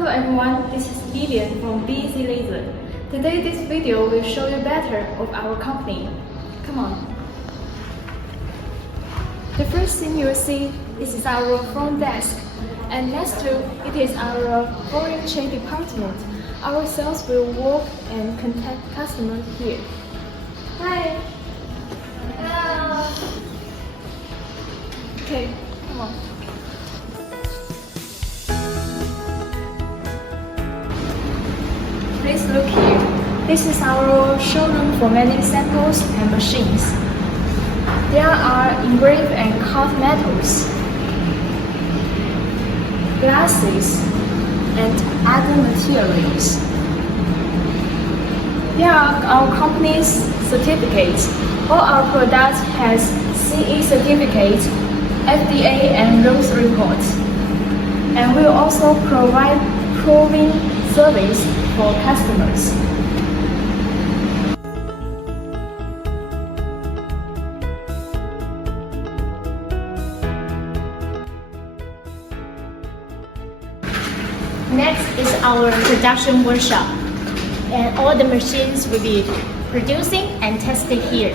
Hello everyone, this is Lilian from BEC Laser. Today this video will show you better of our company. Come on. The first thing you will see, this is our front desk. And next to it is our foreign trade department. Our sales will work and contact customers here. Hi. Hello. Okay, come on. Please look here. This is our showroom for many samples and machines. There are engraved and carved metals, glasses, and other materials. Here are our company's certificates. All our products has CE certificate, FDA and ROSE reports. And we will also provide proving service for customers. Next is our production workshop, and all the machines will be producing and tested here.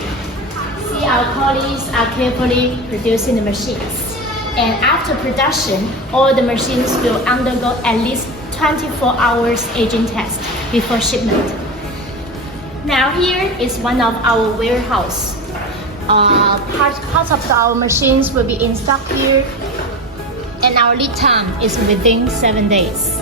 See, our colleagues are carefully producing the machines. And after production, all the machines will undergo at least 24 hours aging test before shipment. Now here is one of our warehouse. Parts of our machines will be in stock here, and our lead time is within 7 days.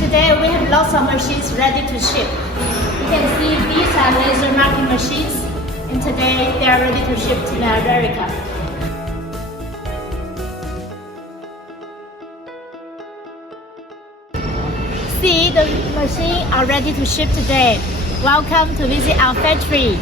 Today we have lots of machines ready to ship. You can see these are laser marking machines, and today they are ready to ship to America. See, the machines are ready to ship today. Welcome to visit our factory.